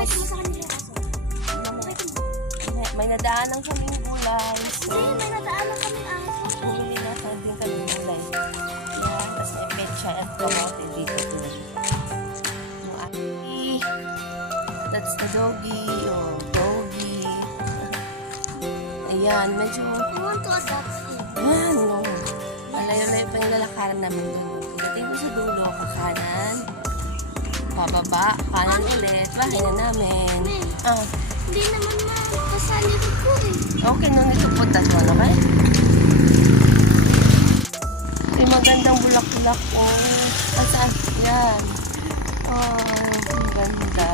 Pakita mo sa kanila yung aso. May nadaanan kaming gulay. So, Hindi, may nadaanan kami aso. bumili na din kami gulay. Yan, tapos may petsa at kamote dito. Yung aki. That's the doggy. Oh, doggy. Ayan, medyo... I want to adopt him. Ayan, no. Malayo-layo pa yung lalakaran namin doon. Pagdating ko sa dulo, kakanan. Pababa, kanan ulit. Bahay na namin. Ah, Hindi naman makasali ko eh. okay, no, nito putas mo, okay? May magandang bulak-bulak ko. Saan? Yan. Oh, ang ganda.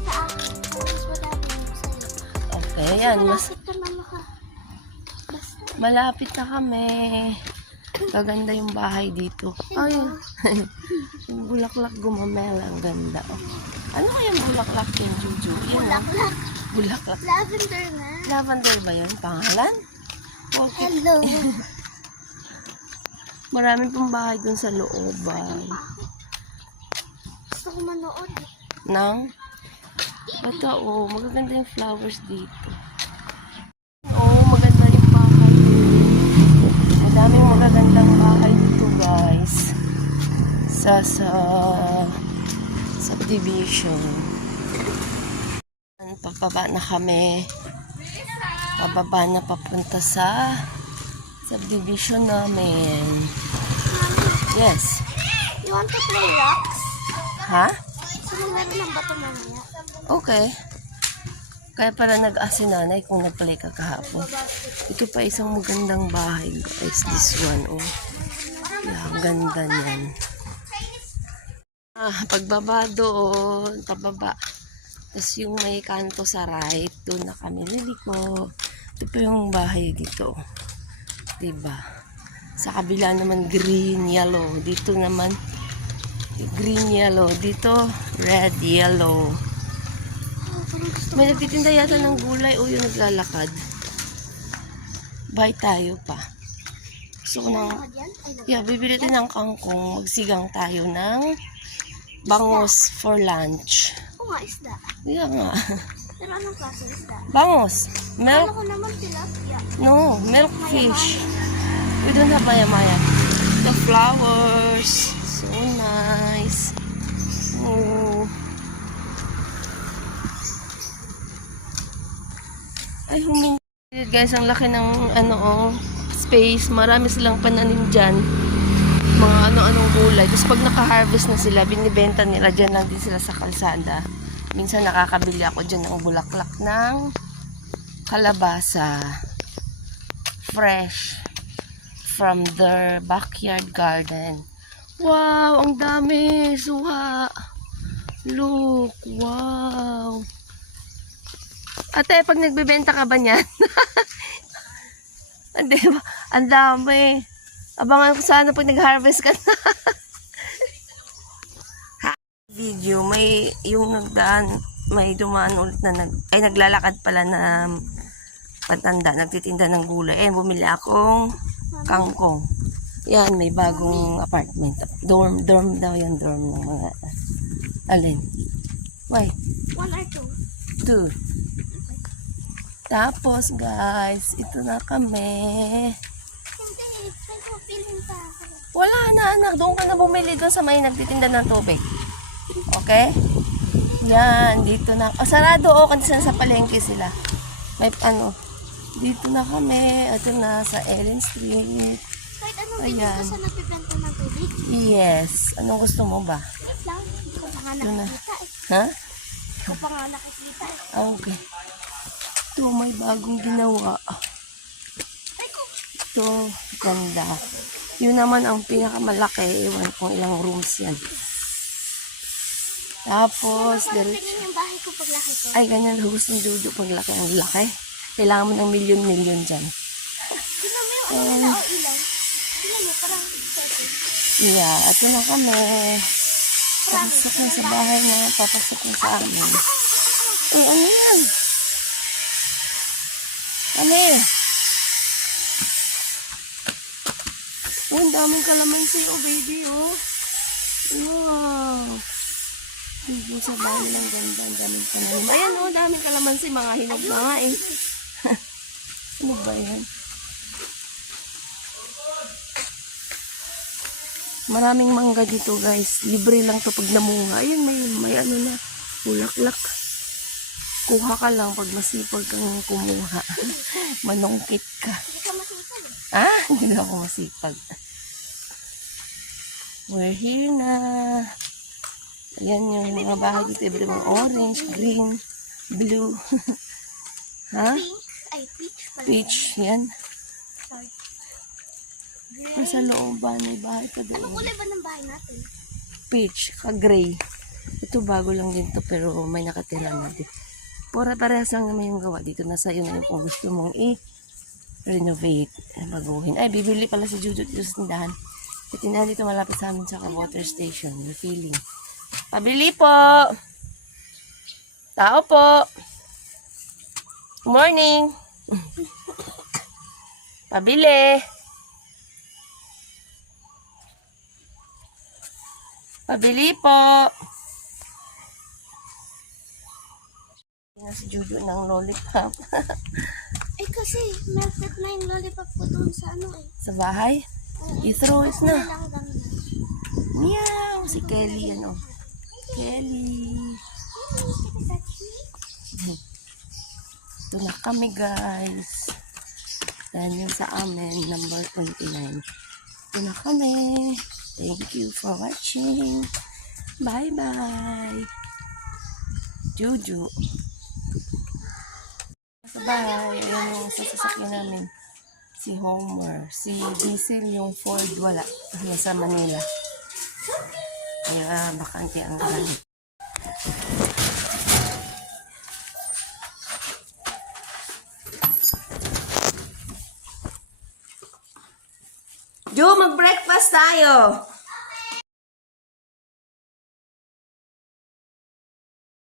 Sa akin. Tapos wala din sa'yo. Okay, yan. Malapit ka na basta. Malapit na kami. Kaganda yung bahay dito. Ay, yung bulaklak gumamela. Ang ganda. Oh. Ano kayang bulaklak yung Juju? Yun, Bulaklak. bulaklak. Lavender na. Lavender ba yun? Pangalan? Okay. Hello. Marami pong bahay dun sa looban. Gusto ko manood. Nang? Bata, oh, magaganda yung flowers dito. Oh, maganda yung bahay dito. Madaming magagandang bahay dito, guys. Sa subdivision. Pababa na kami. Pababa na papunta sa subdivision namin. Yes. You want to play rocks? Ha? Sinularo ng bato mamaya. Okay. Kaya pala nag-asi nanay kung nag-play ka kahapon. Ito pa isang magandang bahay, guys. This one, oh. Yeah, ganda niyan. Pagbaba doon, pababa. Tapos yung may kanto sa right, doon na kami liliko. Ito pa yung bahay dito. Diba? Sa kabila naman green, yellow. Dito naman green, yellow. Dito red, yellow. May nagtitinda yata ng gulay o yung naglalakad. Buy tayo pa. Gusto ko ng... Yeah, bibili tayo ng kangkong. Magsigang tayo ng bangos for lunch. Oo nga, isda. Yeah nga. Pero anong klase isda? Bangos. Milk. Ano ko naman tilapia. No, milk fish. We don't have maya-maya. The flowers. So nice. Oh. Ay, humingi. Guys, ang laki ng space. Marami silang pananim dyan. Mga ano-anong gulay. Tapos pag naka-harvest na sila, binibenta nila dyan lang din sila sa kalsada. Minsan nakakabili ako dyan ng bulaklak ng kalabasa. Fresh. From their backyard garden. Wow! Ang dami! Suha! Look! Wow! Ate, pag nagbebenta ka ba niyan? Hindi ba? Ang dami. Abangan ko sana pag nag-harvest ka na. Video, may yung nagdaan, may dumaan ulit na naglalakad pala na patanda, nagtitinda ng gulay. Eh, bumili akong kangkong. Yan, may bagong apartment. Dorm daw yung dorm ng mga, alin? Why? 1 or 2? 2. Tapos, guys, ito na kami. Hindi, nagpapilin pa ako. Wala na, anak. Doon ka na bumili doon sa may nagtitinda ng tubig. Okay? Yan, dito na. Sarado o, kasi sa palengke sila. May dito na kami. Ito na sa Ellen Street. Kahit anong Ayan. dito sa nagbibenta ng tubig. Yes. Anong gusto mo ba? Wait lang, hindi ko pa nga Ito na. nakikita eh. Ha? Hindi ko pa nga nakikita eh. Okay. Ito, may bagong ginawa. Ay ko, Ito, ganda. Yun naman ang pinakamalaki. Ewan kung ilang rooms yan. Tapos, tingin yung bahay ko paglaki ko. ay, ganyan gusto ng Dudu paglaki. Ang laki. Kailangan mo ng milyon-milyon dyan. Tingnan mo yung ano nila o ilan. Tingnan mo, parang Yeah, ito na kami. Papasok na sa bahay na. Papasok na sa amin. Ano yan? Kami. Oh, ang daming kalamansi, oh, baby, oh. Wow. Diba? Yung sa bahay ng ganda, ang daming pananim. Ayan o, daming kalamansi, mga hinog na nga eh. Ano ba yan? Maraming mangga dito guys. Libre lang to pag namunga. Ayan, may ano na, bulaklak. Kuha ka lang pag masipag kang kumuha. Manungkit ka. Hindi ka masipag. Ah, hindi ako masipag. We're here na. Ayan yung mga bahay dito. Everyone orange, green, blue. Ha? Pink. Ay, peach pala. Peach. Yan. Sorry. Nasa looban. May bahay ka Anong doon. kulay ba ng bahay natin? Peach. Ka-gray. Ito bago lang din to pero may nakatira na din. Parehas lang naman yung gawa. Dito na sa'yo na yung kung gusto mong i-renovate. Baguhin. Ay, bibili pala si Juju dito sa tindahan. Sa tindahan dito malapit sa amin sa water station. Refilling. Pabili po! Tao po! Good morning! Pabili! Pabili po! Tingnan si Juju ng lollipop. Eh kasi, melted na yung lollipop ko doon sa ano eh. Sa bahay? I-throw it na. Lang lang na. Meow! Si Kelly, ano? Kelly! Ito na kami, guys. Yan yung sa amin, number 29. Ito na kami. Thank you for watching. Bye-bye. Juju. Sa bahay, ayan yung sasakyan namin. Si Homer. Si Diesel, yung Ford, wala. Nasa Manila. Kaya bakante ang gamit. Jo, mag-breakfast tayo!